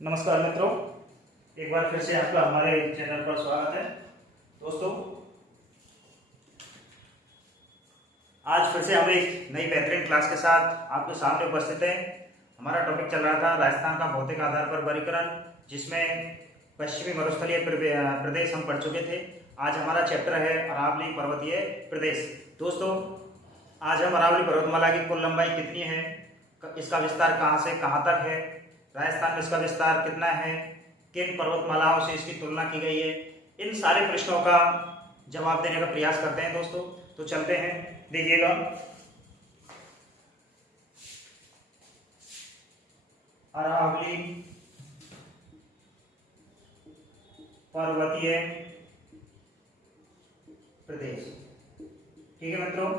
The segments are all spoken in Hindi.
नमस्कार मित्रों, एक बार फिर से आपका हमारे चैनल पर स्वागत है। दोस्तों, आज फिर से हम एक नई बेहतरीन क्लास के साथ आपके सामने उपस्थित हैं। हमारा टॉपिक चल रहा था राजस्थान का भौतिक आधार पर वर्गीकरण, जिसमें पश्चिमी मरुस्थलीय प्रदेश हम पढ़ चुके थे। आज हमारा चैप्टर है अरावली पर्वतीय प्रदेश। दोस्तों, आज हम अरावली पर्वतमाला की कुल लंबाई कितनी है, इसका विस्तार कहाँ से कहाँ तक है, राजस्थान में इसका विस्तार कितना है, किन पर्वतमालाओं से इसकी तुलना की गई है, इन सारे प्रश्नों का जवाब देने का प्रयास करते हैं। दोस्तों, तो चलते हैं, देखिएगा। अरावली पर्वतीय प्रदेश, ठीक है मित्रों।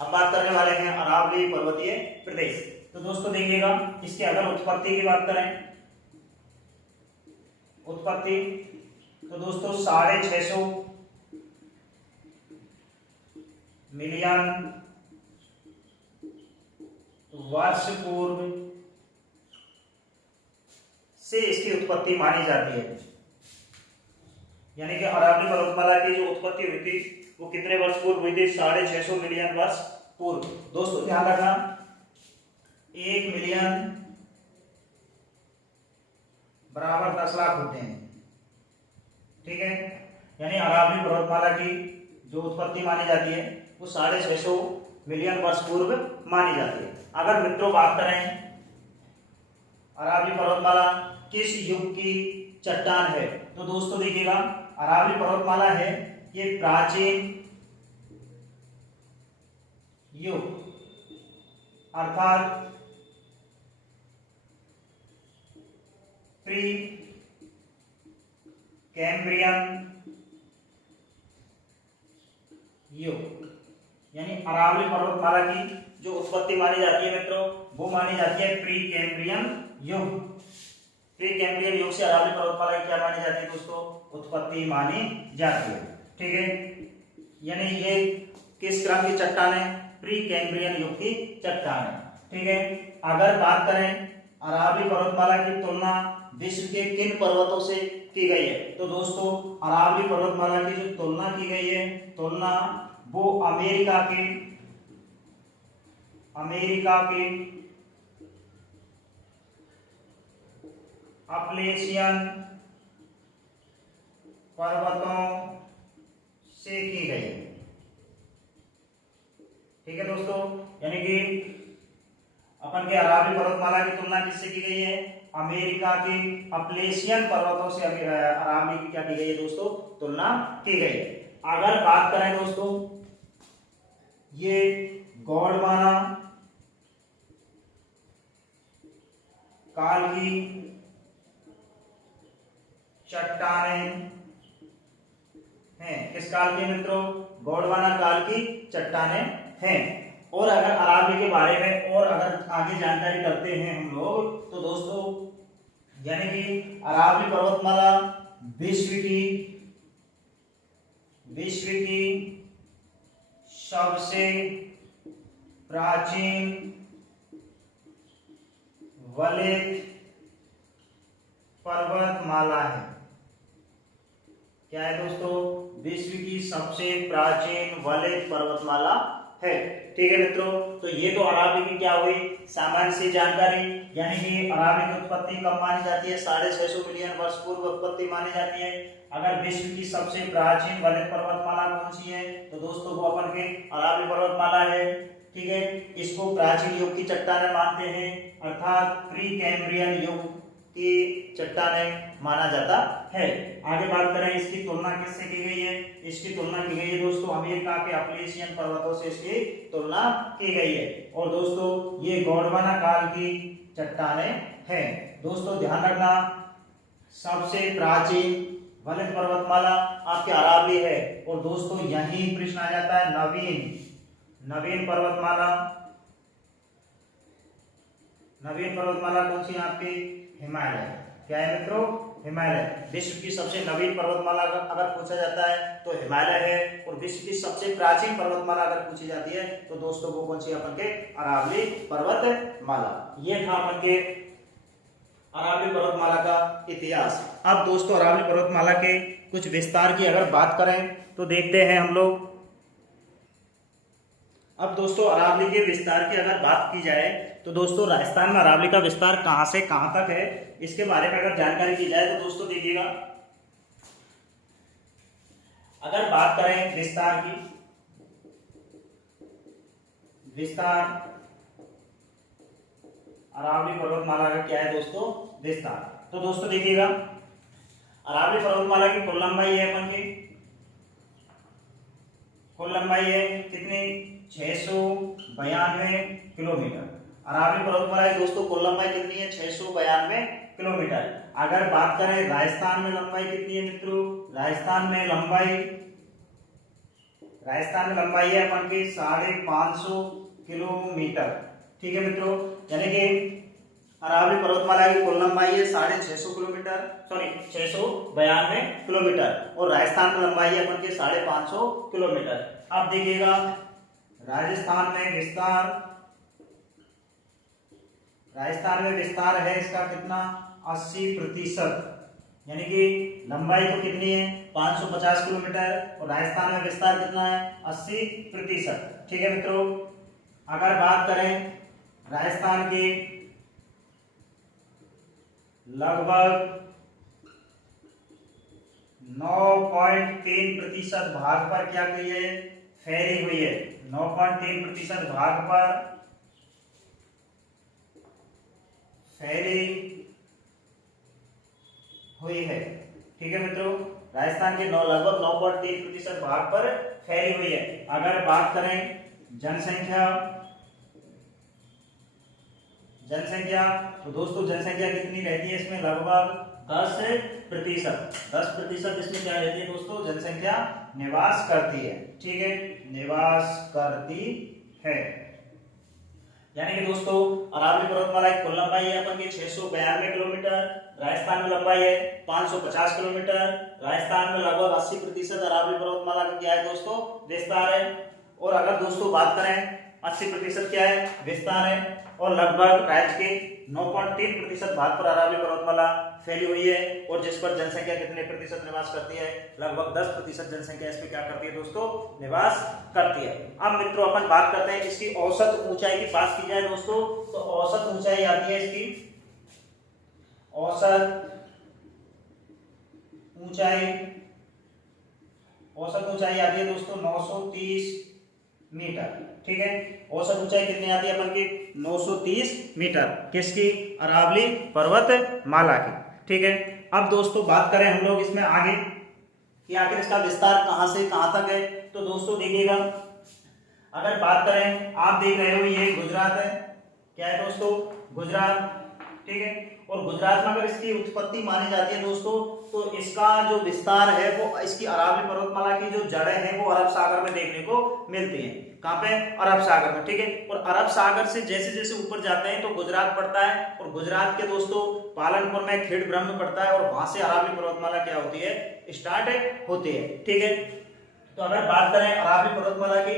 अब बात करने वाले हैं अरावली पर्वतीय प्रदेश। तो दोस्तों देखिएगा, इसके अगर उत्पत्ति की बात करें, उत्पत्ति तो दोस्तों 650 मिलियन वर्ष पूर्व से इसकी उत्पत्ति मानी जाती है। यानी कि अरावली पर्वतमाला की जो उत्पत्ति हुई थी वो कितने वर्ष पूर्व हुई थी? 650 मिलियन वर्ष पूर्व। दोस्तों ध्यान रखना, 1 मिलियन बराबर 10 लाख होते हैं, ठीक है। यानी अरावली पर्वतमाला की जो उत्पत्ति मानी जाती है वो 650 मिलियन वर्ष पूर्व मानी जाती है। अगर मित्रों बात करें अरावली पर्वतमाला किस युग की चट्टान है, तो दोस्तों देखिएगा, अरावली पर्वतमाला है ये प्राचीन युग अर्थात प्री कैम्ब्रियन युग। यानी अरावली पर्वतमाला की जो उत्पत्ति मानी जाती है मित्रों, वो मानी जाती है प्री कैम्ब्रियन युग। प्री कैम्ब्रियन युग से अरावली पर्वतमाला की क्या मानी जाती है दोस्तों? उत्पत्ति मानी जाती है, ठीक है। यानी ये किस क्रम की चट्टान है? प्री कैम्ब्रियन युग की चट्टान है, ठीक है। अगर बात करें अरावली पर्वतमाला की तुलना विश्व के किन पर्वतों से की गई है, तो दोस्तों अरावली पर्वतमाला की जो तुलना की गई है, तुलना वो अमेरिका के अपलेशियन पर्वतों से की गई है, ठीक है दोस्तों। यानी कि अपन के अरावली पर्वतमाला की तुलना किससे की गई है? अमेरिका के अपलेशियन पर्वतों से अरावली की क्या की गई है दोस्तों? तुलना की गई है। अगर बात करें दोस्तों, ये गोंडवाना काल की चट्टानें हैं। किस काल की मित्रों? गोंडवाना काल की चट्टानें हैं। और अगर अरावली के बारे में और अगर आगे जानकारी करते हैं हम लोग, तो दोस्तों यानी कि अरावली पर्वतमाला विश्व की सबसे प्राचीन वलित पर्वतमाला है। क्या है दोस्तों? विश्व की सबसे प्राचीन वलित पर्वतमाला है, ठीक है मित्रों। तो ये तो अरावली की क्या हुई? सामान्य सी जानकारी। यानी कि अरावली की उत्पत्ति कब मानी जाती है? 650 मिलियन वर्ष पूर्व उत्पत्ति मानी जाती है। अगर विश्व की सबसे प्राचीन वलित पर्वतमाला कौन सी है, तो दोस्तों वो अपन के अरावली पर्वतमाला है, ठीक है। इसको प्राचीन युग की चट्टानें मानते हैं, अर्थात प्री कैम्ब्रियन युग की चट्टानें माना जाता है। आगे बात करें इसकी तुलना किससे की गई है? इसकी तुलना की गई है दोस्तों अमेरिका के अपलेशियन पर्वतों से इसकी तुलना की गई है। और दोस्तों ये गोंडवाना काल की चट्टानें हैं। दोस्तों ध्यान रखना, सबसे प्राचीन वलित पर्वतमाला आपके अरावली है। और दोस्तों यही प्रश्न आ जाता है नवीन पर्वतमाला। नवीन पर्वतमाला कौन सी? आपकी हिमालय। क्या है मित्रों? हिमालय। विश्व की सबसे नवीन पर्वतमाला अगर पूछा जाता है तो हिमालय है, और विश्व की सबसे प्राचीन पर्वतमाला अगर पूछी जाती है तो दोस्तों वो कौन सी अपन के अरावली पर्वतमाला। ये था अपन के अरावली पर्वतमाला का इतिहास। अब दोस्तों अरावली पर्वतमाला के कुछ विस्तार की अगर बात करें तो देखते हैं हम लोग। अब दोस्तों अरावली के विस्तार की अगर बात की जाए तो दोस्तों राजस्थान में अरावली का विस्तार कहां से कहां तक है, इसके बारे में अगर जानकारी की जाए तो दोस्तों देखिएगा, अगर बात करें विस्तार की, विस्तार अरावली पर्वतमाला का क्या है दोस्तों, विस्तार। तो दोस्तों देखिएगा, अरावली पर्वतमाला की कुल लंबाई है अपन की, कुल लंबाई है कितनी, 692 किलोमीटर। अरावली पर्वतमाला की दोस्तों कुल लंबाई कितनी है, 692 किलोमीटर। अगर बात करें राजस्थान में लंबाई कितनी है मित्रों, राजस्थान में लंबाई है अपन की 550 किलोमीटर। ठीक है मित्रों, यानी कि अरावली पर्वतमाला की कुल लंबाई है 650 किलोमीटर, सॉरी 692 किलोमीटर, और राजस्थान में लंबाई है अपन के 550 किलोमीटर। अब देखिएगा राजस्थान में विस्तार है इसका कितना, 80%, यानी कि लंबाई तो कितनी है 550 किलोमीटर, और राजस्थान में विस्तार कितना है 80%। ठीक है मित्रों, अगर बात करें राजस्थान की लगभग 9.3% भाग पर क्या की है, फैली हुई है। 9.3% भाग पर फैली हुई है। ठीक है मित्रों, राजस्थान के लगभग 9.3% भाग पर फैली हुई है। अगर बात करें जनसंख्या तो दोस्तों जनसंख्या कितनी रहती है इसमें, लगभग 10% इसमें क्या रहती है दोस्तों, जनसंख्या निवास करती है। ठीक है, निवास करती है। यानी कि दोस्तों अरावली पर्वतमाला की कुल लंबाई है अपन की 692 किलोमीटर, राजस्थान में लंबाई है 550 किलोमीटर, राजस्थान में लगभग 80% अरावली पर्वतमाला का क्या है दोस्तों, विस्तार है। और अगर दोस्तों बात करें 80% क्या है, विस्तार है, और लगभग राज्य के 9.3% भाग पर अरावली पर्वतमाला फैली हुई है, और जिस पर जनसंख्या कितने प्रतिशत निवास करती है, लगभग 10% जनसंख्या इस पे क्या करती है दोस्तों, निवास करती है। अब मित्रों अपन बात करते हैं इसकी औसत ऊंचाई की बात की जाए दोस्तों, तो औसत ऊंचाई आती है इसकी, औसत ऊंचाई आती है दोस्तों 930 मीटर। ठीक है, औसत ऊंचाई कितनी आती है अपन की, 930 मीटर, किसकी, अरावली पर्वतमाला की। ठीक है, अब दोस्तों बात करें हम लोग इसमें आगे कि आखिर इसका विस्तार कहां से कहां तक है, तो दोस्तों देखिएगा, अगर बात करें, आप देख रहे हो ये गुजरात है, क्या है दोस्तों, गुजरात। ठीक है, और गुजरात में अगर इसकी उत्पत्ति मानी जाती है दोस्तों, तो इसका जो विस्तार है वो इसकी अरावली पर्वतमाला की जो जड़ें हैं वो अरब सागर में देखने को मिलती हैं। कहाँ पे, अरब सागर में। ठीक है, और अरब सागर से जैसे जैसे ऊपर जाते हैं तो गुजरात पड़ता है, और गुजरात के दोस्तों पालनपुर में खेड़ ब्रह्म पड़ता है, और वहां से अरावली पर्वतमाला क्या होती है, स्टार्ट होती है। ठीक है, तो अगर बात करें अरावली पर्वतमाला की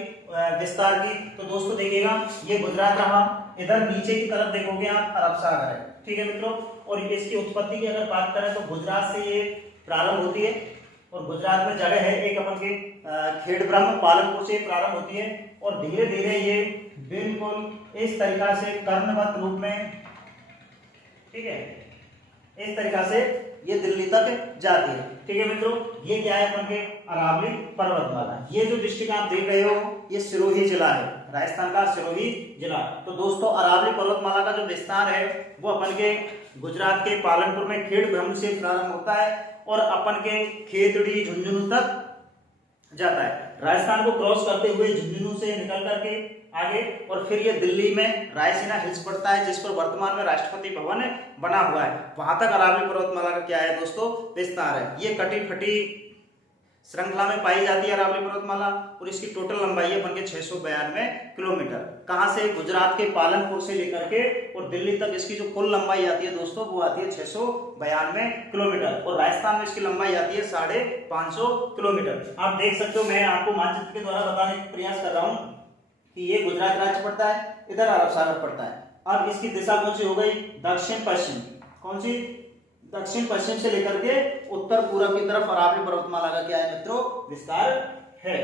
विस्तार की, तो दोस्तों देखिएगा ये गुजरात रहा, इधर नीचे की तरफ देखोगे आप अरब सागर है। ठीक है मित्रों, और इसकी उत्पत्ति की अगर बात करें तो गुजरात से ये प्रारंभ होती है, और गुजरात में जगह है एक अपन के खेड़ ब्रह्म पालनपुर से प्रारंभ होती है, और धीरे धीरे ये बिल्कुल इस तरीका से कर्णवत रूप में, ठीक है, इस तरीका से ये दिल्ली तक जाती है। ठीक है मित्रों, ये क्या है अपन के अरावली पर्वतमाला। ये जो डिस्ट्रिक्ट आप देख रहे हो ये सिरोही जिला है, राजस्थान का सिरोही जिला। तो दोस्तों अरावली पर्वतमाला का जो विस्तार है वो अपन के गुजरात के पालनपुर में खेड़ ब्रह्म से प्रारंभ होता है, और अपन के खेतड़ी झुंझुनू तक जाता है, राजस्थान को क्रॉस करते हुए झुंझुनू से निकल करके आगे, और फिर ये दिल्ली में रायसीना हिल्स पड़ता है, जिस पर वर्तमान में राष्ट्रपति भवन बना हुआ है। वहां तक अरावली पर्वतमाला का क्या है दोस्तों, विस्तार है। ये कटी फटी श्रृंखला में पाई जाती है अरावली पर्वतमाला और इसकी टोटल लंबाई है बन के 692 किलोमीटर। कहाँ से? गुजरात के पालनपुर से लेकर के और दिल्ली तक इसकी जो कुल लंबाई आती है दोस्तों वो आती है 692 किलोमीटर और राजस्थान में इसकी लंबाई आती है 550 किलोमीटर। आप देख सकते हो, मैं आपको मानचित्र के द्वारा बताने का प्रयास कर रहा हूँ कि ये गुजरात राज्य पड़ता है, इधर अरब सागर पड़ता है। अब इसकी दिशा कौन सी हो गई? दक्षिण पश्चिम। कौन सी? दक्षिण पश्चिम से लेकर के उत्तर पूर्व की तरफ अरावली पर्वतमाला का क्या है मित्रों? विस्तार है।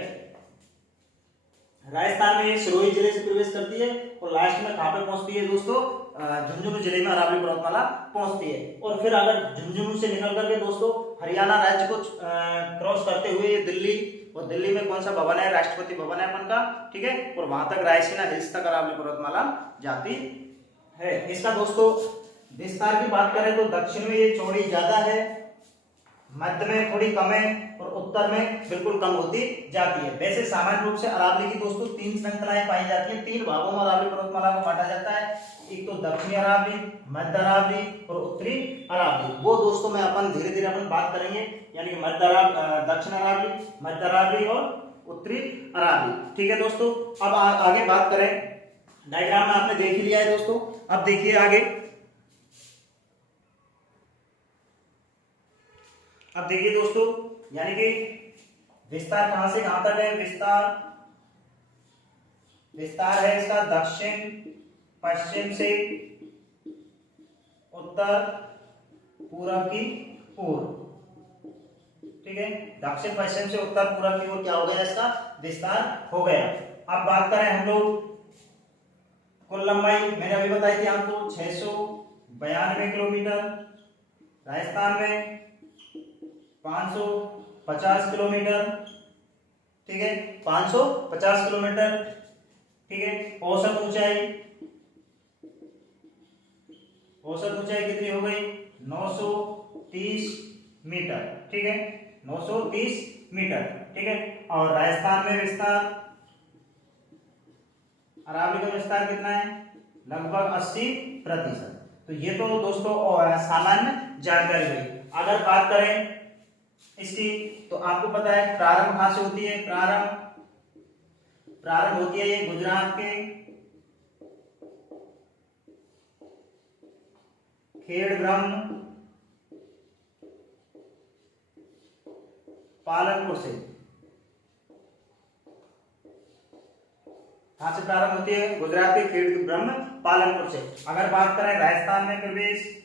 राजस्थान में ये सिरोही जिले से प्रवेश करती है और लास्ट में कहां पे पहुंचती है दोस्तों? झुंझुनू जिले में अरावली पर्वतमाला पहुंचती है। और फिर अगर झुंझुनू से निकल करके दोस्तों हरियाणा राज्य को क्रॉस करते हुए ये दिल्ली, और दिल्ली में कौन सा भवन है? राष्ट्रपति भवन है अपन का, ठीक है। और वहां तक रायसीना हिल्स तक अरावली पर्वतमाला जाती है। इसका दोस्तों विस्तार की बात करें तो दक्षिण में ये चौड़ी ज्यादा है, मध्य में थोड़ी कम है और उत्तर में बिल्कुल कम होती जाती है। वैसे सामान्य रूप से अरावली की दोस्तों 3 श्रृंखलाएं पाई जाती हैं। 3 भागों में अरावली पर्वतमाला को बांटा जाता है। एक तो दक्षिणी अरावली, मध्य अरावली और उत्तरी अरावली। वो दोस्तों में अपन धीरे धीरे अपन बात करेंगे, यानी कि दक्षिण अरावली, मध्य अरावली और उत्तरी अरावली, ठीक है दोस्तों। अब आगे बात करें, डायग्राम में आपने देख ही लिया है दोस्तों। अब देखिए आगे, अब देखिए दोस्तों, यानी कि विस्तार कहां से कहां तक है? विस्तार है इसका दक्षिण पश्चिम से उत्तर पूर्व की ओर, ठीक है। दक्षिण पश्चिम से उत्तर पूर्व की ओर क्या हो गया? इसका विस्तार हो गया। अब बात करें हम लोग कुल लंबाई, मैंने अभी बताई थी आपको 692 किलोमीटर। राजस्थान में 550 किलोमीटर, ठीक है, 550 किलोमीटर, ठीक है। औसत ऊंचाई कितनी हो गई? 930 मीटर, ठीक है, 930 मीटर, ठीक है। और राजस्थान में विस्तार, अरावली का विस्तार कितना है? लगभग 80%। तो ये तो दोस्तों सामान्य जानकारी हुई। अगर बात करें इसकी, तो आपको पता है प्रारंभ कहां से होती है? प्रारंभ होती है ये गुजरात के खेड़ ब्रह्म पालनपुर से। कहां से प्रारंभ होती है? गुजरात के खेड़ ब्रह्म पालनपुर से। अगर बात करें राजस्थान में प्रवेश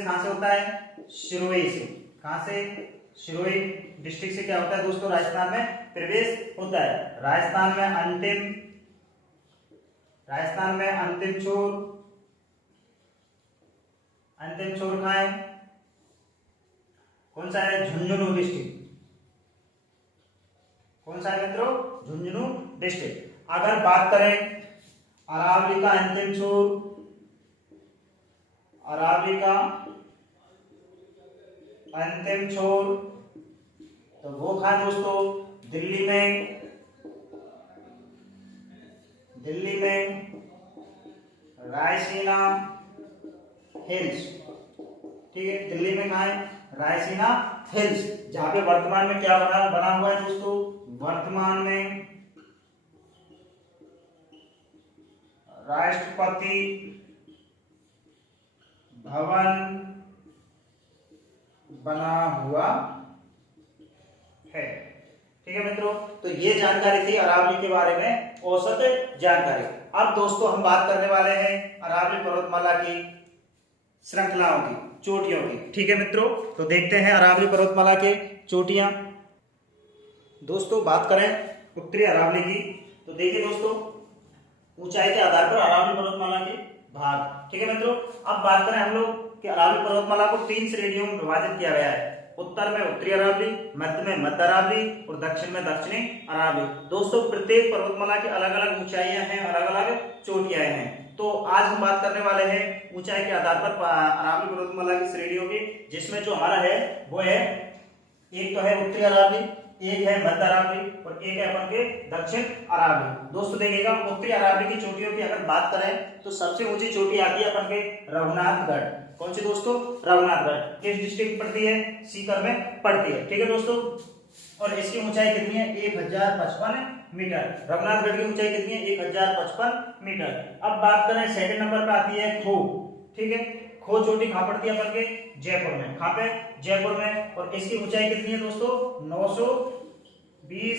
कहां से होता है? सिरोही से। कहां से? सिरोही डिस्ट्रिक्ट से क्या होता है दोस्तों? राजस्थान में प्रवेश होता है। राजस्थान में अंतिम छोर कहां है? कौन सा है? झुंझुनू डिस्ट्रिक्ट। कौन सा है मित्रों? झुंझुनू डिस्ट्रिक्ट। अगर बात करें अरावली का अंतिम छोर, तो वो कहां है दोस्तों? दिल्ली में रायसीना हिल्स, ठीक है। दिल्ली में कहां है? रायसीना हिल्स, जहां पे वर्तमान में क्या बना हुआ है दोस्तों? वर्तमान में राष्ट्रपति भवन बना हुआ है, ठीक है मित्रों। तो ये जानकारी थी अरावली के बारे में, औसत जानकारी। अब दोस्तों हम बात करने वाले हैं अरावली पर्वतमाला की श्रृंखलाओं की, चोटियों की, ठीक है मित्रों। तो देखते हैं अरावली पर्वतमाला के चोटियां। दोस्तों बात करें उत्तरी अरावली की, तो देखिए दोस्तों ऊंचाई के आधार पर अरावली पर्वतमाला के भाग, ठीक है मित्रों। अब बात करें हम लोग कि अरावली पर्वतमाला को 3 श्रेणियों में विभाजित किया गया है। उत्तर में उत्तरी अरावली, मध्य में मध्य अरावली और दक्षिण में दक्षिणी अरावली। दोस्तों प्रत्येक पर्वतमाला की अलग अलग ऊंचाइयां हैं, अलग अलग चोटियां हैं। तो आज हम बात करने वाले हैं ऊंचाई के आधार पर अरावली पर्वतमाला की श्रेणियों की, जिसमें जो हमारा है वो है, एक तो है उत्तरी अरावली, एक है मध्य अरावली और एक है अपन के दक्षिण अरावली। दोस्तों देखिएगा उत्तरी अरावली की चोटियों की अगर बात करें तो सबसे ऊंची चोटी आती है अपन के रघुनाथगढ़। कौन सी दोस्तों? रघुनाथगढ़। किस डिस्ट्रिक्ट पड़ती है? सीकर में पड़ती है। ठीक है दोस्तों, और इसकी ऊंचाई कितनी है? 1055 मीटर। रघुनाथगढ़ की ऊंचाई कितनी है? 1055 मीटर। अब बात करें सेकंड नंबर पे आती है खो। ठीक है, खो चोटी कहां पड़ती है अपन के? जयपुर में। कहां पे? जयपुर में। और इसकी ऊंचाई कितनी है दोस्तों? 920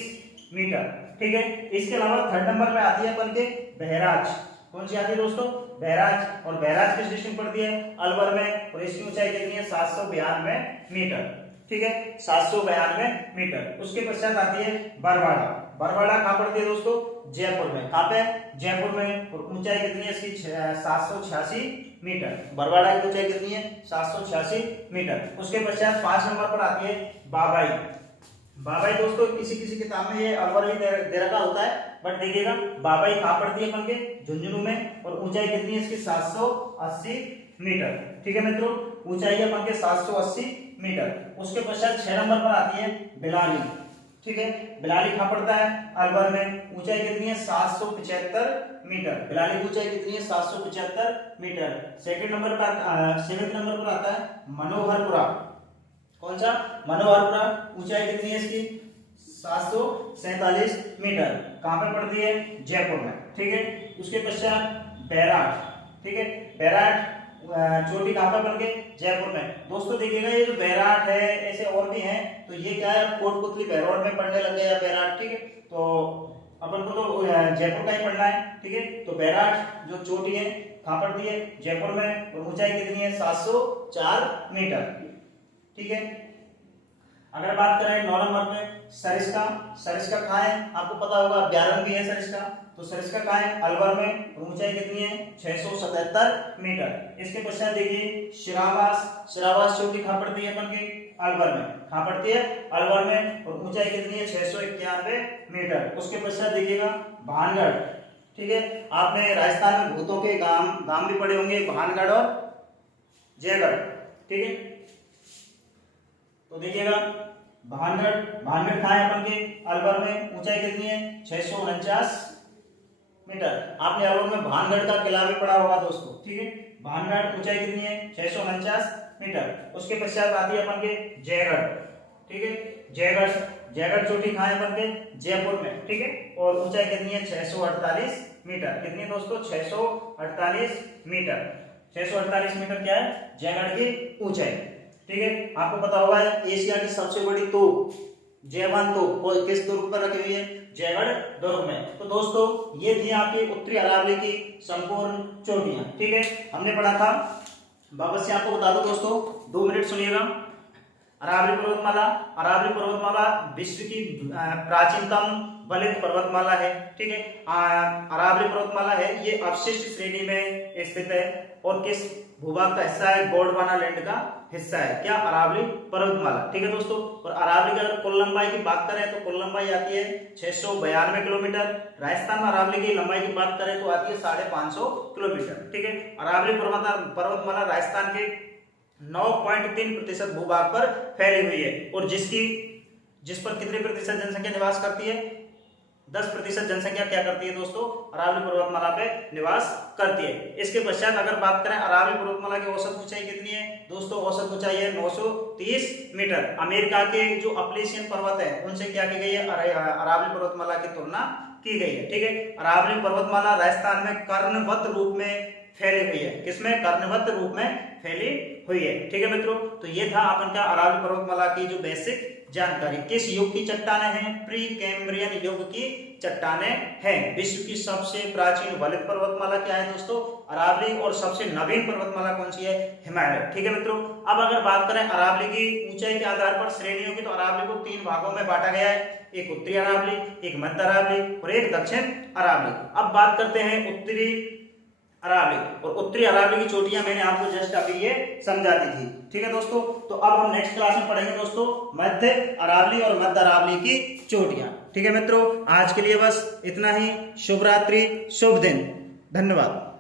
मीटर। ठीक है, इसके अलावा थर्ड नंबर पे आती है अपन के बहराज। कौन सी आती है दोस्तों? बहराज। और बहराज किस डिस्ट्रिक्ट में पड़ती है? अलवर में। और इसकी ऊंचाई कितनी है? 792 मीटर। ठीक है, 792 मीटर। उसके पश्चात आती है बरवाड़ा। बरवाड़ा कहां पड़ती है दोस्तों? जयपुर में। कहां पे? जयपुर में। और ऊंचाई कितनी है इसकी? 786 मीटर। बरवाड़ा की ऊंचाई कितनी है? 786 मीटर। उसके पश्चात 5 नंबर पर आती है बाबाई। बाबाई दोस्तों किसी किसी किताब में ये अलवर भी दे रखा होता है, बट देखिएगा बाबाई कहां पड़ती है अपन के? झुंझुनू में। और ऊंचाई कितनी है इसकी? 780 मीटर। ठीक है मित्रों, ऊंचाई है अपन के 780 मीटर। उसके पश्चात 6 नंबर पर आती है बिलाली। ठीक है, बिलाली कहां पड़ता है? अलवर में। ऊंचाई कितनी है? 775 मीटर। बिलाली की ऊंचाई कितनी है? 775 मीटर। सेकंड नंबर पर 7 नंबर पर आता है मनोहरपुरा। कौन सा? मनोहरपुरा। ऊंचाई कितनी है इसकी? 747 मीटर। कहां पे पड़ती है? जयपुर में। ठीक है, उसके पश्चात बैराट। ठीक है, बैराट चोटी कहां पर बन के? जयपुर में। दोस्तों देखिएगा ये जो बैराट है, ऐसे और भी हैं, तो ये क्या है? कोटपुतली बहरौल में पढ़ने लग गया बैराट। ठीक है, तो अपन को तो जयपुर का ही पढ़ना है। ठीक है, तो बैराट जो चोटी है कहां पड़ती है? जयपुर में। और ऊंचाई कितनी है? 704 मीटर। ठीक है, अगर बात करें 9 नंबर पे सरिस्का। सरिस्का कहां है? आपको पता होगा, अभ्यारण्य भी है सरिस्का। तो सरिस्का कहां है? अलवर में। और ऊंचाई कितनी है? 677 मीटर। इसके पश्चात देखिए शिरावास। शिरावास चोटी कहां पड़ती है अपन की? अलवर में। कहां पड़ती है? अलवर में। और ऊंचाई कितनी है? 691 मीटर। उसके पश्चात देखिएगा भानगढ़। ठीक है, आपने राजस्थान में भूतों के गांव भी पढ़े होंगे, भानगढ़ और जयगढ़। ठीक है, तो देखिएगा भानगढ़। भानगढ़ कहां है अपन के? अलवर में। ऊंचाई कितनी है? 649 मीटर। आपने अलवर में भानगढ़ का किला भी पढ़ा होगा दोस्तों। ठीक है, भानगढ़ ऊंचाई कितनी है? 649 मीटर। उसके पश्चात आती है अपन के जयगढ़। ठीक है, जयगढ़। जयगढ़ चोटी कहां है अपन के? जयपुर में। ठीक है, और ऊंचाई कितनी है? 648 मीटर। कितनी दोस्तों? 648 मीटर। 648 मीटर क्या है? जयगढ़ की ऊंचाई। ठीक है, आपको पता होगा एशिया की सबसे बड़ी तोप जयवान तोप किस दुर्ग पर रखी हुई है? जयगढ़ दुर्ग में। तो दोस्तों ये थी आपकी उत्तरी अरावली की संपूर्ण चोटियां। ठीक है, हमने पढ़ा था। वापस से आपको बता दो दोस्तों, 2 मिनट सुनिएगा। अरावली पर्वतमाला। अरावली पर्वतमाला विश्व की प्राचीनतम वलित पर्वतमाला है। ठीक है, अरावली पर्वतमाला है, ये अवशिष्ट श्रेणी में स्थित है। और किस भूभाग का हिस्सा है? गोंडवाना लैंड का हिस्सा है। क्या? अरावली पर्वतमाला। ठीक है दोस्तों, और अरावली की अगर कुल लंबाई की बात करें तो कुल लंबाई आती है 692 किलोमीटर। राजस्थान में अरावली की लंबाई की बात करें तो आती है 550 किलोमीटर। ठीक है, अरावली पर्वतमाला राजस्थान के 9.3% भूभाग पर फैली हुई है। और जिस पर कितने प्रतिशत जनसंख्या निवास करती है? 10% जनसंख्या क्या करती है दोस्तों? अरावली पर्वतमाला पे निवास करती है। इसके पश्चात अगर बात करें अरावली पर्वतमाला की औसत ऊंचाई कितनी है दोस्तों? औसत ऊंचाई है 930 मीटर। अमेरिका के जो अपलेशियन पर्वत है उनसे क्या की गई है? अरावली पर्वतमाला की तुलना की गई है। ठीक है, अरावली पर्वतमाला राजस्थान में कर्णवत रूप में फैली हुई है। किसमें? कर्णवत रूप में फैली हुई है। ठीक है मित्रों, तो ये था अपन का अरावली पर्वतमाला की जो बेसिक जानकारी। किस युग की चट्टानें हैं? प्री कैम्ब्रियन युग की चट्टानें हैं। विश्व की सबसे प्राचीन वलित पर्वतमाला क्या है दोस्तों? अरावली। और सबसे नवीन पर्वतमाला कौन सी है? हिमालय। ठीक है मित्रों, अब अगर बात करें अरावली की ऊंचाई के आधार पर श्रेणियों की, तो अरावली को 3 भागों में बांटा गया है। एक उत्तरी अरावली, एक मध्य अरावली और एक दक्षिण अरावली। अब बात करते हैं उत्तरी अरावली। और उत्तरी अरावली की चोटियां मैंने आपको जस्ट अभी ये समझा दी थी। ठीक है दोस्तों, तो अब हम नेक्स्ट क्लास में पढ़ेंगे दोस्तों मध्य अरावली और मध्य अरावली की चोटियां। ठीक है मित्रों, आज के लिए बस इतना ही। शुभ रात्रि, शुभ दिन, धन्यवाद।